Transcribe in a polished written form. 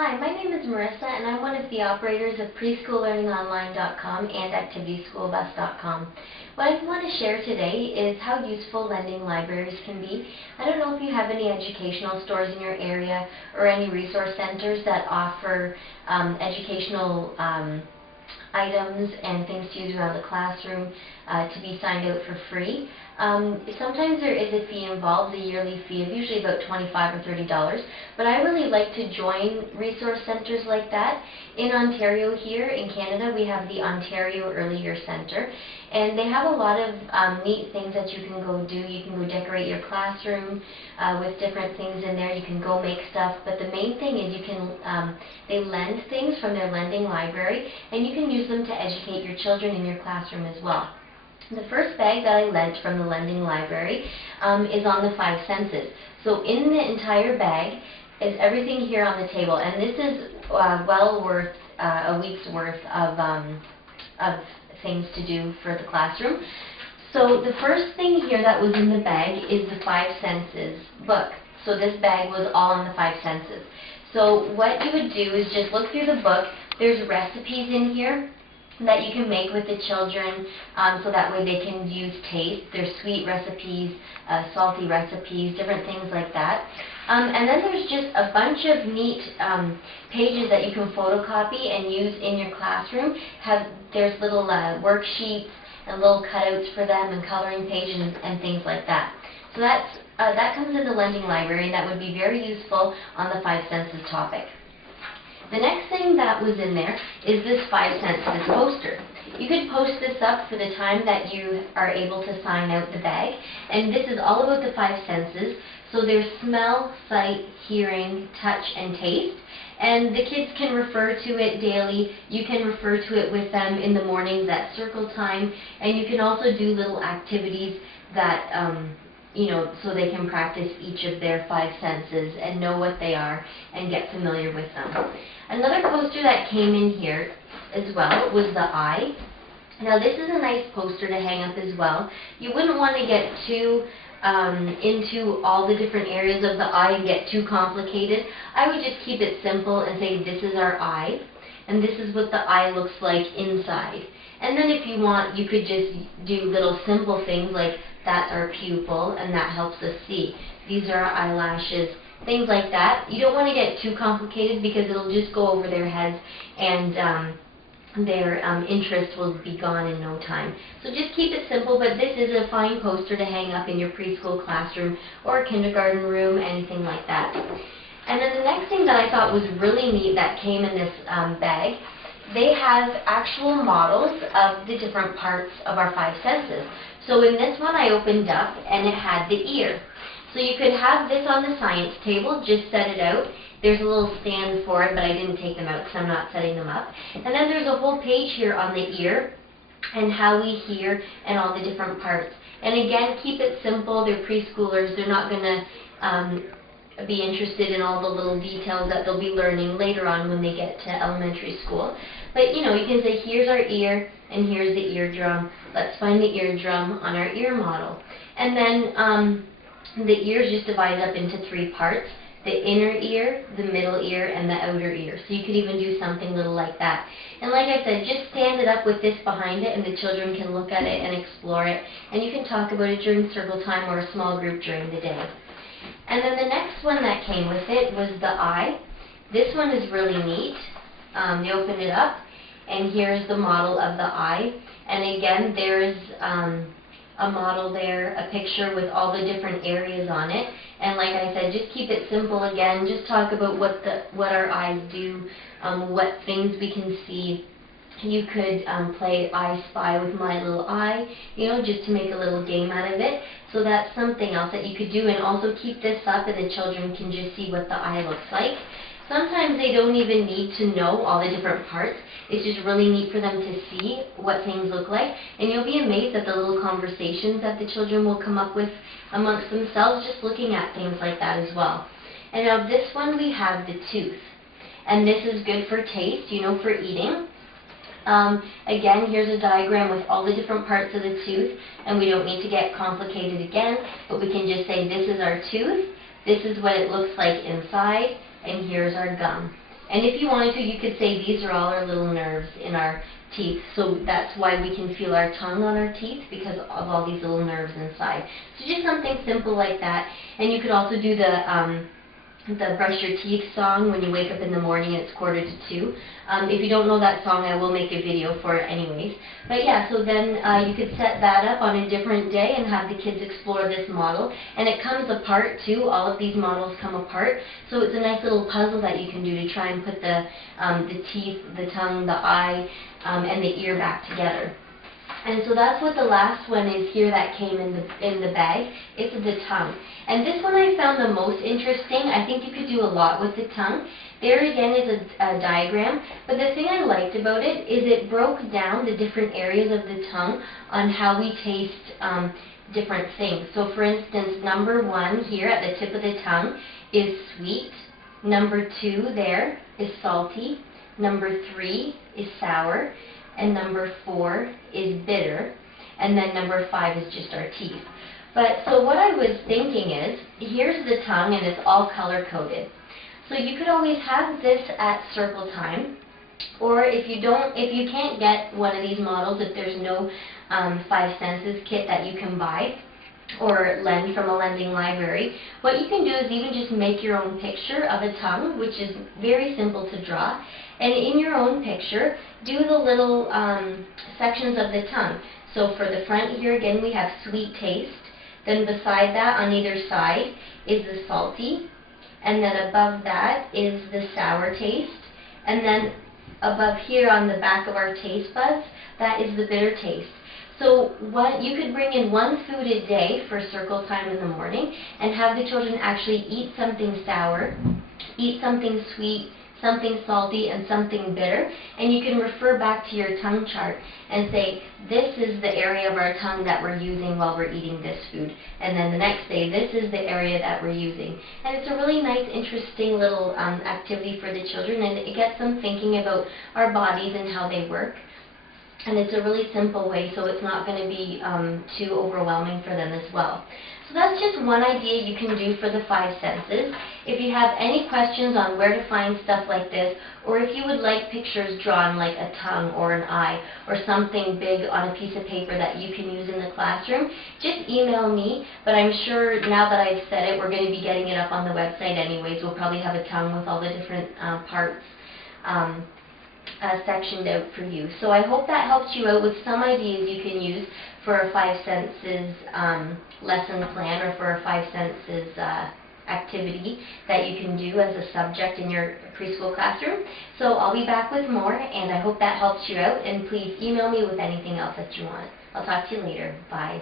Hi, my name is Marissa, and I'm one of the operators of PreschoolLearningOnline.com and ActivitiesSchoolBus.com. What I want to share today is how useful lending libraries can be. I don't know if you have any educational stores in your area or any resource centers that offer educational items and things to use around the classroom to be signed out for free. Sometimes there is a fee involved, a yearly fee of usually about $25 or $30, but I really like to join resource centers like that. In Ontario here in Canada, we have the Ontario Early Years Centre, and they have a lot of neat things that you can go do. You can go decorate your classroom with different things in there. You can go make stuff, but the main thing is you can they lend things from their lending library, and you can use them to educate your children in your classroom as well. The first bag that I lent from the lending library is on the 5 senses. So in the entire bag is everything here on the table, and this is well worth a week's worth of things to do for the classroom. So the first thing here that was in the bag is the 5 senses book. So this bag was all on the 5 senses. So what you would do is just look through the book. There's recipes in here that you can make with the children, so that way they can use taste. There's sweet recipes, salty recipes, different things like that. And then there's just a bunch of neat pages that you can photocopy and use in your classroom. There's little worksheets and little cutouts for them and coloring pages and things like that. So that comes in the lending library, and that would be very useful on the 5 senses topic. The next thing that was in there is this 5 senses poster. You could post this up for the time that you are able to sign out the bag, and this is all about the 5 senses. So there's smell, sight, hearing, touch, and taste, and the kids can refer to it daily. You can refer to it with them in the mornings at circle time, and you can also do little activities that so they can practice each of their 5 senses and know what they are and get familiar with them. Another poster that came in here as well was the eye. Now this is a nice poster to hang up as well. You wouldn't want to get too into all the different areas of the eye and get too complicated. I would just keep it simple and say this is our eye, and this is what the eye looks like inside. And then if you want, you could just do little simple things like that's our pupil and that helps us see. These are our eyelashes, things like that. You don't want to get too complicated because it'll just go over their heads, and their interest will be gone in no time. So just keep it simple, but this is a fine poster to hang up in your preschool classroom or kindergarten room, anything like that. And then the next thing that I thought was really neat that came in this bag, they have actual models of the different parts of our 5 senses. So in this one I opened up and it had the ear. So you could have this on the science table, just set it out. There's a little stand for it, but I didn't take them out because I'm not setting them up. And then there's a whole page here on the ear and how we hear and all the different parts. And again, keep it simple. They're preschoolers. They're not going to be interested in all the little details that they'll be learning later on when they get to elementary school. But you can say here's our ear and here's the eardrum. Let's find the eardrum on our ear model. And then the ear is just divided up into 3 parts: the inner ear, the middle ear, and the outer ear. So you could even do something little like that. And like I said, just stand it up with this behind it, and the children can look at it and explore it. And you can talk about it during circle time or a small group during the day. And then the next one that came with it was the eye. This one is really neat. You open it up, and here's the model of the eye. And again, there's a model there, a picture with all the different areas on it. And like I said, just keep it simple again. Just talk about what our eyes do, what things we can see. You could play I Spy with my little eye, just to make a little game out of it. So that's something else that you could do, and also keep this up and the children can just see what the eye looks like. Sometimes they don't even need to know all the different parts. It's just really neat for them to see what things look like. And you'll be amazed at the little conversations that the children will come up with amongst themselves just looking at things like that as well. And now this one we have the tooth. And this is good for taste, for eating. Again, here's a diagram with all the different parts of the tooth, and we don't need to get complicated again, but we can just say this is our tooth, this is what it looks like inside, and here's our gum. And if you wanted to, you could say these are all our little nerves in our teeth. So that's why we can feel our tongue on our teeth, because of all these little nerves inside. So just something simple like that. And you could also do the brush your teeth song when you wake up in the morning and it's 1:45. If you don't know that song, I will make a video for it anyways. But yeah, so then you could set that up on a different day and have the kids explore this model. And it comes apart too. All of these models come apart. So it's a nice little puzzle that you can do to try and put the teeth, the tongue, the eye, and the ear back together. And so that's what the last one is here that came in the bag. It's the tongue. And this one I found the most interesting. I think you could do a lot with the tongue. There again is a diagram, but the thing I liked about it is it broke down the different areas of the tongue on how we taste different things. So for instance, number 1 here at the tip of the tongue is sweet. Number 2 there is salty. Number 3 is sour. And number 4 is bitter, and then number 5 is just our teeth. But so what I was thinking is, here's the tongue and it's all color-coded. So you could always have this at circle time, or if you can't get one of these models, if there's no 5 senses kit that you can buy or lend from a lending library, what you can do is even just make your own picture of a tongue, which is very simple to draw. And in your own picture, do the little sections of the tongue. So for the front here, again, we have sweet taste. Then beside that, on either side, is the salty. And then above that is the sour taste. And then above here on the back of our taste buds, that is the bitter taste. So you could bring in 1 food a day for circle time in the morning and have the children actually eat something sour, eat something sweet, something salty, and something bitter, and you can refer back to your tongue chart and say, this is the area of our tongue that we're using while we're eating this food, and then the next day, this is the area that we're using. And it's a really nice, interesting little activity for the children, and it gets them thinking about our bodies and how they work. And it's a really simple way, so it's not going to be too overwhelming for them as well. So that's just one idea you can do for the 5 senses. If you have any questions on where to find stuff like this, or if you would like pictures drawn like a tongue or an eye, or something big on a piece of paper that you can use in the classroom, just email me. But I'm sure now that I've said it, we're going to be getting it up on the website anyways. We'll probably have a tongue with all the different parts sectioned out for you. So I hope that helps you out with some ideas you can use for a 5 senses lesson plan, or for a 5 senses activity that you can do as a subject in your preschool classroom. So I'll be back with more, and I hope that helps you out, and please email me with anything else that you want. I'll talk to you later. Bye.